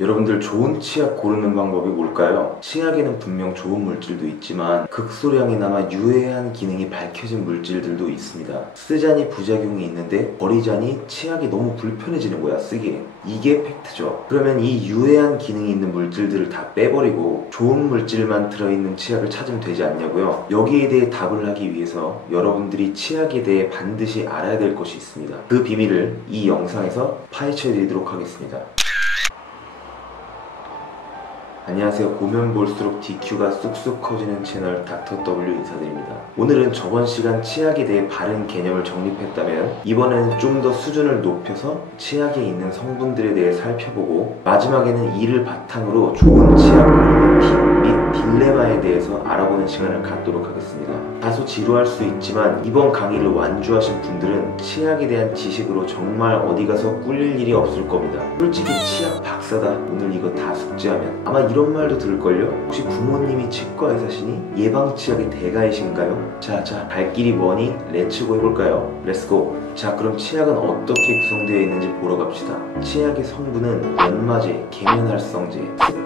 여러분들 좋은 치약 고르는 방법이 뭘까요? 치약에는 분명 좋은 물질도 있지만 극소량이나마 유해한 기능이 밝혀진 물질들도 있습니다. 쓰자니 부작용이 있는데 버리자니 치약이 너무 불편해지는 거야, 쓰기에. 이게 팩트죠. 그러면 이 유해한 기능이 있는 물질들을 다 빼버리고 좋은 물질만 들어있는 치약을 찾으면 되지 않냐고요? 여기에 대해 답을 하기 위해서 여러분들이 치약에 대해 반드시 알아야 될 것이 있습니다. 그 비밀을 이 영상에서 파헤쳐 드리도록 하겠습니다. 안녕하세요. 보면 볼수록 DQ가 쑥쑥 커지는 채널 닥터 W 인사드립니다. 오늘은 저번 시간 치약에 대해 바른 개념을 정립했다면 이번에는 좀 더 수준을 높여서 치약에 있는 성분들에 대해 살펴보고 마지막에는 이를 바탕으로 좋은 치약 고르는 팁 및 딜레마에 대해서 알아보는 시간을 갖도록 하겠습니다. 다소 지루할 수 있지만 이번 강의를 완주하신 분들은 치약에 대한 지식으로 정말 어디 가서 꿀릴 일이 없을 겁니다. 솔직히 치약 박사다, 오늘 이거 다 숙지하면 아마 이런 말도 들을걸요? 혹시 부모님이 치과 의사시니? 예방치약의 대가이신가요? 자, 갈 길이 뭐니? 렛츠고 해볼까요? 렛츠고! 자, 그럼 치약은 어떻게 구성되어 있는지 보러 갑시다. 치약의 성분은 연마제, 계면활성제,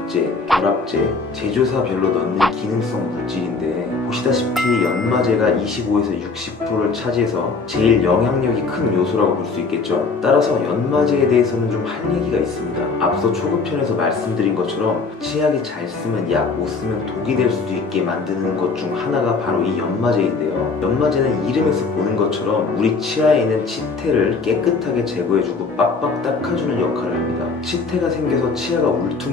습제, 결합제, 제조사별로 넣는 기능성 물질인데 보시다시피 연마제가 25에서 60%를 차지해서 제일 영향력이 큰 요소라고 볼 수 있겠죠. 따라서 연마제에 대해서는 좀 할 얘기가 있습니다. 앞서 초급편에서 말씀드린 것처럼 치약이 잘 쓰면 약, 못 쓰면 독이 될 수도 있게 만드는 것 중 하나가 바로 이 연마제인데요. 연마제는 이름에서 보는 것처럼 우리 치아에 있는 치태를 깨끗하게 제거해주고 빡빡 닦아주는 역할을 합니다. 치태가 생겨서 치아가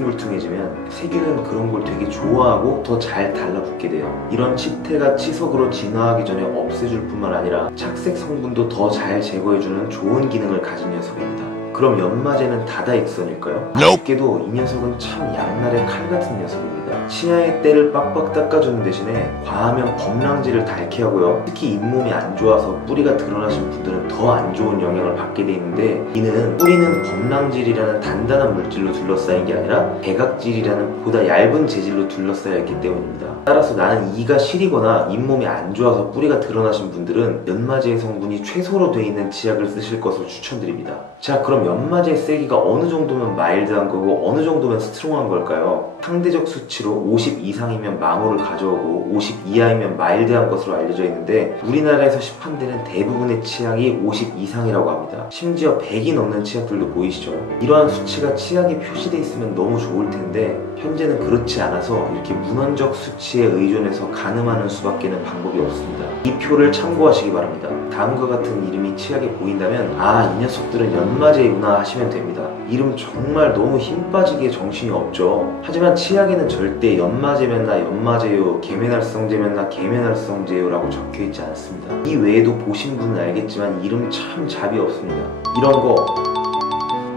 울퉁불퉁해지면 세균은 그런 걸 되게 좋아하고 더 잘 달라붙게 돼요. 이런 치태가 치석으로 진화하기 전에 없애줄 뿐만 아니라 착색 성분도 더 잘 제거해주는 좋은 기능을 가진 녀석입니다. 그럼 연마제는 다다익선일까요? 아쉽게도 이 녀석은 참 양날의 칼 같은 녀석입니다. 치아의 때를 빡빡 닦아주는 대신에 과하면 범랑질을 닳게 하고요. 특히 잇몸이 안 좋아서 뿌리가 드러나신 분들은 더 안 좋은 영향을 받게 돼 있는데, 이는 뿌리는 범랑질이라는 단단한 물질로 둘러싸인 게 아니라 백악질이라는 보다 얇은 재질로 둘러싸여 있기 때문입니다. 따라서 나는 이가 시리거나 잇몸이 안 좋아서 뿌리가 드러나신 분들은 연마제의 성분이 최소로 되어 있는 치약을 쓰실 것을 추천드립니다. 자, 그럼 연마제의 세기가 어느 정도면 마일드한 거고 어느 정도면 스트롱한 걸까요? 상대적 수치로 50 이상이면 마모를 가져오고 50 이하이면 마일드한 것으로 알려져 있는데 우리나라에서 시판되는 대부분의 치약이 50 이상이라고 합니다. 심지어 100이 넘는 치약들도 보이시죠? 이러한 수치가 치약에 표시되어 있으면 너무 좋을 텐데 현재는 그렇지 않아서 이렇게 문헌적 수치에 의존해서 가늠하는 수밖에는 방법이 없습니다. 이 표를 참고하시기 바랍니다. 다음과 같은 이름이 치약에 보인다면 이 녀석들은 연마제구나 하시면 됩니다. 이름 정말 너무 힘 빠지게 정신이 없죠. 하지만 치약에는 절대 연마제면나 연마제요, 계면활성제면나 계면활성제요 라고 적혀있지 않습니다. 이 외에도 보신 분은 알겠지만 이름 참 잡이 없습니다. 이런 거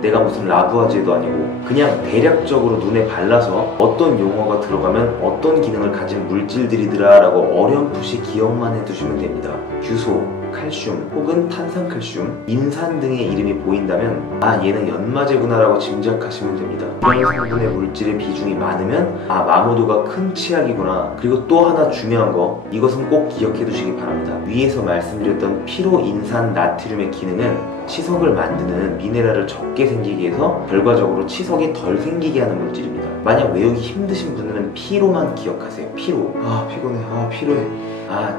내가 무슨 라부아제도 아니고 그냥 대략적으로 눈에 발라서 어떤 용어가 들어가면 어떤 기능을 가진 물질들이더라 라고 어렴풋이 기억만 해두시면 됩니다. 규소, 칼슘 혹은 탄산칼슘, 인산 등의 이름이 보인다면 얘는 연마제구나 라고 짐작하시면 됩니다. 이런 성분의 물질의 비중이 많으면 마모도가 큰 치약이구나. 그리고 또 하나 중요한 거, 이것은 꼭 기억해 두시기 바랍니다. 위에서 말씀드렸던 피로인산 나트륨의 기능은 치석을 만드는 미네랄을 적게 생기게 해서 결과적으로 치석이 덜 생기게 하는 물질입니다. 만약 외우기 힘드신 분들은 피로만 기억하세요. 피로. 피곤해. 피로해.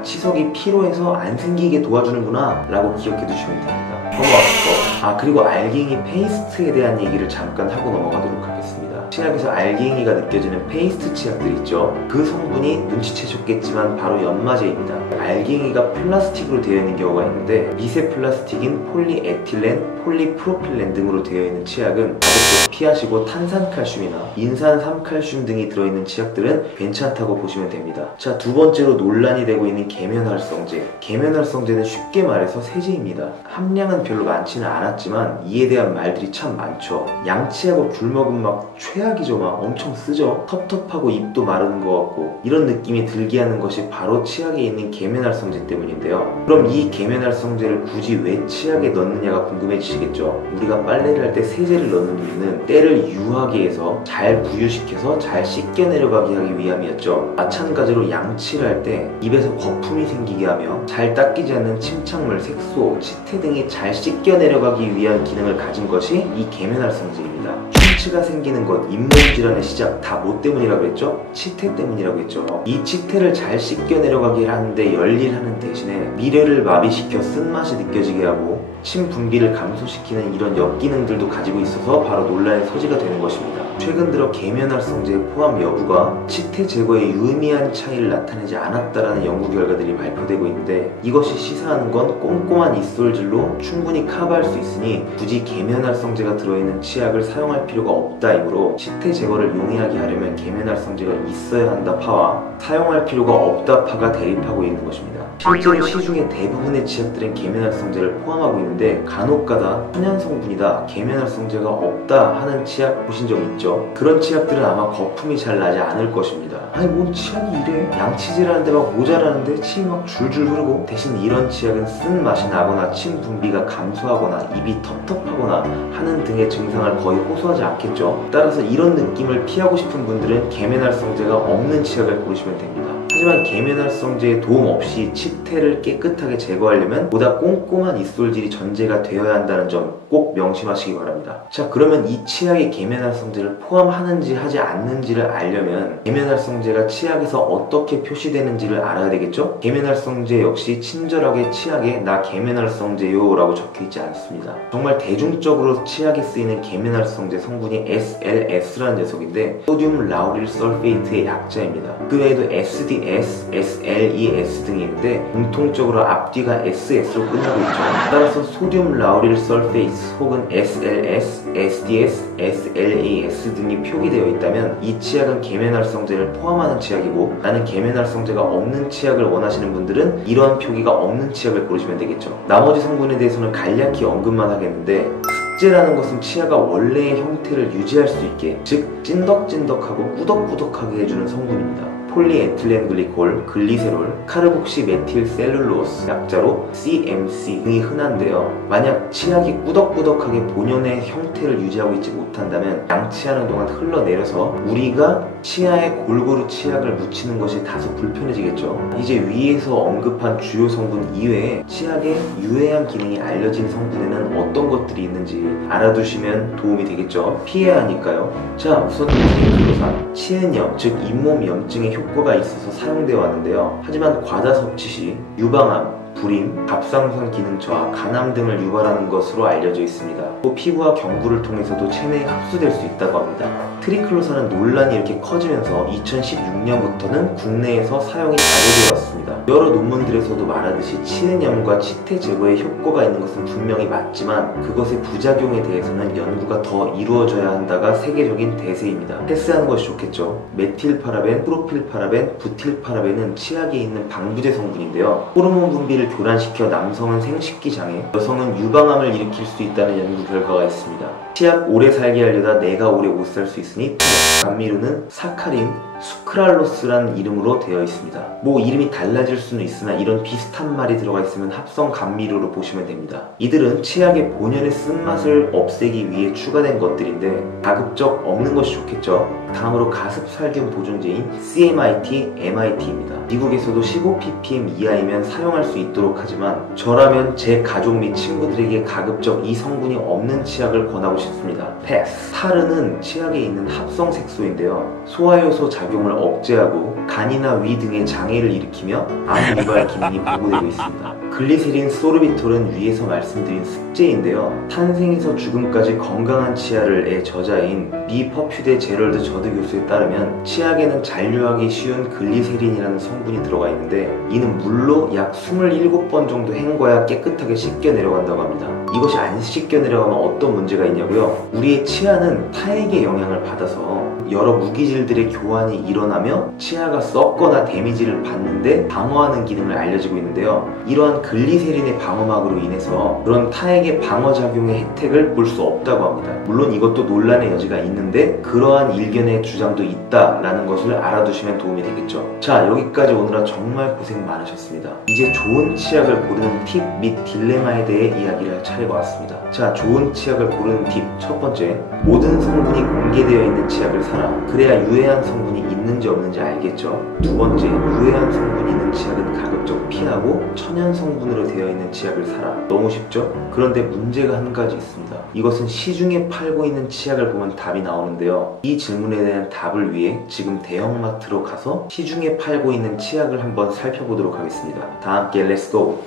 치석이 피로해서 안 생기게 도와주는구나 라고 기억해 두시면 됩니다. 넘어가서 그리고 알갱이 페이스트에 대한 얘기를 잠깐 하고 넘어가도록 하겠습니다. 치약에서 알갱이가 느껴지는 페이스트 치약들 있죠. 그 성분이 눈치채셨겠지만 바로 연마제입니다. 알갱이가 플라스틱으로 되어 있는 경우가 있는데 미세 플라스틱인 폴리에틸렌, 폴리프로필렌 등으로 되어 있는 치약은 가급적 피하시고 탄산칼슘이나 인산삼칼슘 등이 들어있는 치약들은 괜찮다고 보시면 됩니다. 자, 두 번째로 논란이 되고 있는 계면활성제. 계면활성제는 쉽게 말해서 세제입니다. 함량은 별로 많지는 않았지만 이에 대한 말들이 참 많죠. 양치하고 귤 먹으면 막 최악이죠. 막 엄청 쓰죠. 텁텁하고 입도 마르는 것 같고 이런 느낌이 들게 하는 것이 바로 치약에 있는 계면활성제 때문인데요. 그럼 이 계면활성제를 굳이 왜 치약에 넣느냐가 궁금해지시겠죠. 우리가 빨래를 할 때 세제를 넣는 이유는 때를 유하게 해서 잘 부유시켜서 잘 씻겨내려가게 하기 위함이었죠. 마찬가지로 양치를 할 때 입에서 거품이 생기게 하며 잘 닦이지 않는 침착물, 색소, 치태 등이 잘 씻겨내려가기 위한 기능을 가진 것이 이 계면활성제입니다. 흉츠가 생기는 것, 잇몸 질환의 시작 다 뭐 때문이라고 했죠? 치태 때문이라고 했죠. 이 치태를 잘 씻겨 내려가게 하는데 열일하는 대신에 미래를 마비시켜 쓴맛이 느껴지게 하고 침 분비를 감소시키는 이런 역기능들도 가지고 있어서 바로 논란의 소지가 되는 것입니다. 최근 들어 계면활성제 포함 여부가 치태 제거에 유의미한 차이를 나타내지 않았다라는 연구 결과들이 발표되고 있는데, 이것이 시사하는 건 꼼꼼한 이솔질로 충분히 커버할 수 있으니 굳이 계면활성제가 들어있는 치약을 사용할 필요가 없다이므로 치태 제거를 용이하게 하려면 계면활성제가 있어야 한다 파와 사용할 필요가 없다 파가 대립하고 있는 것입니다. 실제로 시중의 대부분의 치약들은 계면활성제를 포함하고 있는데 간혹가다 천연 성분이다, 계면활성제가 없다 하는 치약 보신 적 있죠? 그런 치약들은 아마 거품이 잘 나지 않을 것입니다. 아니 뭔 치약이 이래? 양치질하는데 막 모자라는데 침이 막 줄줄 흐르고, 대신 이런 치약은 쓴맛이 나거나 침 분비가 감소하거나 입이 텁텁하거나 하는 등의 증상을 거의 호소하지 않겠죠. 따라서 이런 느낌을 피하고 싶은 분들은 계면활성제가 없는 치약을 고르시면 됩니다. 하지만 계면활성제의 도움 없이 치태를 깨끗하게 제거하려면 보다 꼼꼼한 이솔질이 전제가 되어야 한다는 점 꼭 명심하시기 바랍니다. 자, 그러면 이 치약에 계면활성제를 포함하는지 하지 않는지를 알려면 계면활성제가 치약에서 어떻게 표시되는지를 알아야 되겠죠? 계면활성제 역시 친절하게 치약에 나 계면활성제요 라고 적혀있지 않습니다. 정말 대중적으로 치약에 쓰이는 계면활성제 성분이 SLS라는 녀석인데 소듐 라우릴 설페이트의 약자입니다. 그 외에도 SDS, SLES 등이 있는데 공통적으로 앞뒤가 SS로 끝나고 있죠. 따라서 소듐 라우릴 설페이트 혹은 SLS, SDS, SLES 등이 표기되어 있다면 이 치약은 계면활성제를 포함하는 치약이고, 나는 계면활성제가 없는 치약을 원하시는 분들은 이러한 표기가 없는 치약을 고르시면 되겠죠. 나머지 성분에 대해서는 간략히 언급만 하겠는데, 습제라는 것은 치아가 원래의 형태를 유지할 수 있게, 즉 찐덕찐덕하고 꾸덕꾸덕하게 해주는 성분입니다. 폴리에틸렌 글리콜, 글리세롤, 카르복시 메틸 셀룰로스, 약자로 CMC 등이 흔한데요. 만약 치약이 꾸덕꾸덕하게 본연의 형태를 유지하고 있지 못한다면 양치하는 동안 흘러내려서 우리가 치아에 골고루 치약을 묻히는 것이 다소 불편해지겠죠. 이제 위에서 언급한 주요 성분 이외에 치약에 유해한 기능이 알려진 성분에는 어떤 것들이 있는지 알아두시면 도움이 되겠죠. 피해야 하니까요. 자, 우선 트리클로산, 치은염, 즉 잇몸 염증에 효과가 있어서 사용되어 왔는데요. 하지만 과다 섭취 시 유방암, 불임, 갑상선 기능 저하, 간암 등을 유발하는 것으로 알려져 있습니다. 또 피부와 경부를 통해서도 체내에 흡수될 수 있다고 합니다. 트리클로산은 논란이 이렇게 커지면서 2016년부터는 국내에서 사용이 자제되어 왔습니다. 여러 논문들에서도 말하듯이 치은염과 치태 제거에 효과가 있는 것은 분명히 맞지만 그것의 부작용에 대해서는 연구가 더 이루어져야 한다가 세계적인 대세입니다. 패스하는 것이 좋겠죠. 메틸파라벤, 프로필파라벤, 부틸파라벤은 치약에 있는 방부제 성분인데요. 호르몬 분비를 교란시켜 남성은 생식기 장애, 여성은 유방암을 일으킬 수 있다는 연구 결과가 있습니다. 치약 오래 살게 하려다 내가 오래 못 살 수 있으니 감미료는 사카린, 수크랄로스라는 이름으로 되어 있습니다. 뭐 이름이 달라질 수는 있으나 이런 비슷한 말이 들어가 있으면 합성 감미료로 보시면 됩니다. 이들은 치약의 본연의 쓴맛을 없애기 위해 추가된 것들인데 가급적 없는 것이 좋겠죠. 다음으로 가습살균 보존제인 CMIT, MIT입니다. 미국에서도 15ppm 이하이면 사용할 수 있도록 하지만 저라면 제 가족 및 친구들에게 가급적 이 성분이 없는 치약을 권하고 싶습니다. 패스! 타르는 치약에 있는 합성 색소인데요. 소화효소 작용을 억제하고 간이나 위 등의 장애를 일으키며 암 유발 기능이 보고되고 있습니다. 글리세린 소르비톨은 위에서 말씀드린 습제인데요. 탄생에서 죽음까지 건강한 치아를의 저자인 미 퍼퓨대 제럴드 저드 교수에 따르면 치약에는 잔류하기 쉬운 글리세린이라는 성분이 들어가 있는데 이는 물로 약 27번 정도 헹궈야 깨끗하게 씻겨 내려간다고 합니다. 이것이 안 씻겨 내려가면 어떤 문제가 있냐고요? 우리의 치아는 타액의 영향을 받아서 여러 무기질들의 교환이 일어나며 치아가 썩거나 데미지를 받는데 방어하는 기능을 알려지고 있는데요. 이러한 글리세린의 방어막으로 인해서 그런 타액의 방어작용의 혜택을 볼 수 없다고 합니다. 물론 이것도 논란의 여지가 있는데 그러한 일견의 주장도 있다라는 것을 알아두시면 도움이 되겠죠. 자, 여기까지 오느라 정말 고생 많으셨습니다. 이제 좋은 치약을 고르는 팁 및 딜레마에 대해 이야기를 할 차례입니다. 해보았습니다. 자, 좋은 치약을 고르는 팁 첫 번째, 모든 성분이 공개되어 있는 치약을 사라. 그래야 유해한 성분이 있는지 없는지 알겠죠. 두 번째, 유해한 성분이 있는 치약은 가급적 피하고 천연 성분으로 되어 있는 치약을 사라. 너무 쉽죠? 그런데 문제가 한 가지 있습니다. 이것은 시중에 팔고 있는 치약을 보면 답이 나오는데요. 이 질문에 대한 답을 위해 지금 대형마트로 가서 시중에 팔고 있는 치약을 한번 살펴보도록 하겠습니다. 다 함께 렛츠고!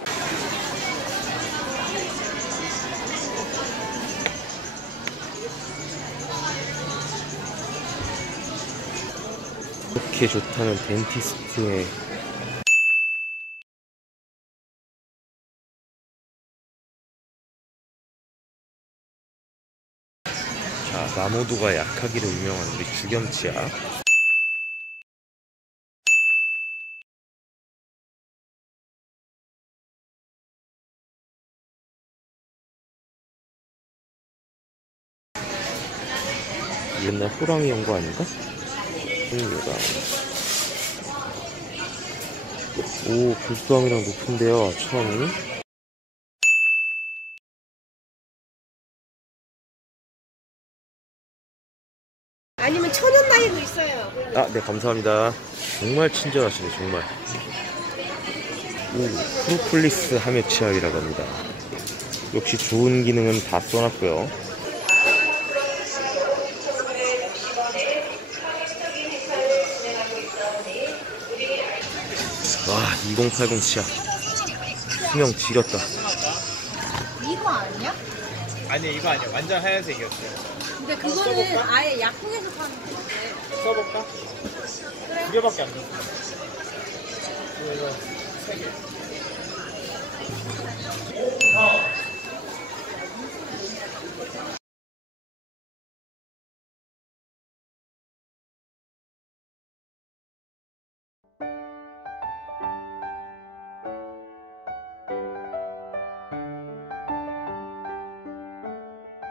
이렇게 좋다는 덴티스트의 자, 나모도가 약하기로 유명한 우리 주겸치약. 옛날 호랑이 연구 아닌가? 오, 불수함이랑 높은데요, 처음이. 아니면 천연 나이도 있어요. 아, 네, 감사합니다. 정말 친절하시네, 정말. 오, 프로폴리스 함유 치약이라고 합니다. 역시 좋은 기능은 다 써놨고요. 와, 2080 치약. 수명 지렸다. 이거 아니야? 아니 이거 아니야. 완전 하얀색이었어요. 근데 그거는 아예 약국에서 파는 건데. 써볼까? 그래. 두 개밖에 안 줬어. 이거 세 개.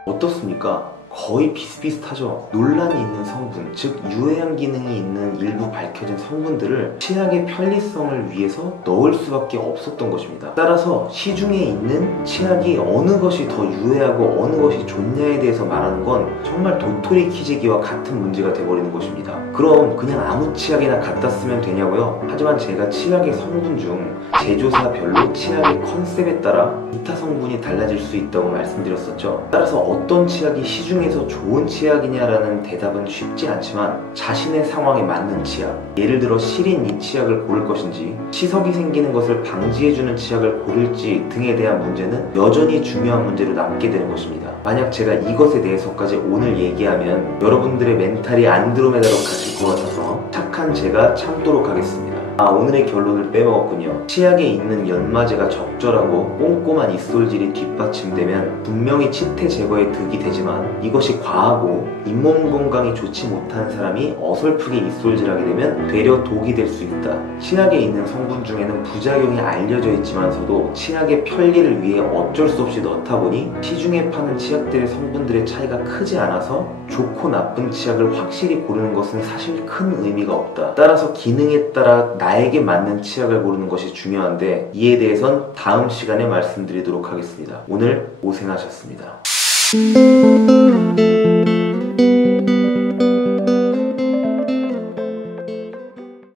어떻습니까? 거의 비슷비슷하죠. 논란이 있는 성분, 즉 유해한 기능이 있는 일부 밝혀진 성분들을 치약의 편리성을 위해서 넣을 수밖에 없었던 것입니다. 따라서 시중에 있는 치약이 어느 것이 더 유해하고 어느 것이 좋냐에 대해서 말하는 건 정말 도토리 키재기와 같은 문제가 돼버리는 것입니다. 그럼 그냥 아무 치약이나 갖다 쓰면 되냐고요? 하지만 제가 치약의 성분 중 제조사별로 치약의 컨셉에 따라 기타 성분이 달라질 수 있다고 말씀드렸었죠. 따라서 어떤 치약이 시중에서 좋은 치약이냐라는 대답은 쉽지 않지만 자신의 상황에 맞는 치약, 예를 들어 실인 이 치약을 고를 것인지 치석이 생기는 것을 방지해주는 치약을 고를지 등에 대한 문제는 여전히 중요한 문제로 남게 되는 것입니다. 만약 제가 이것에 대해서까지 오늘 얘기하면 여러분들의 멘탈이 안드로메다로 가실 것 같아서 착한 제가 참도록 하겠습니다. 오늘의 결론을 빼먹었군요. 치약에 있는 연마제가 적절하고 꼼꼼한 입솔질이 뒷받침되면 분명히 치태 제거에 득이 되지만 이것이 과하고 잇몸 건강이 좋지 못한 사람이 어설프게 입솔질하게 되면 되려 독이 될 수 있다. 치약에 있는 성분 중에는 부작용이 알려져 있지만서도 치약의 편리를 위해 어쩔 수 없이 넣다 보니 시중에 파는 치약들의 성분들의 차이가 크지 않아서 좋고 나쁜 치약을 확실히 고르는 것은 사실 큰 의미가 없다. 따라서 기능에 따라 나에게 맞는 치약을 고르는 것이 중요한데 이에 대해선 다음 시간에 말씀드리도록 하겠습니다. 오늘 고생하셨습니다.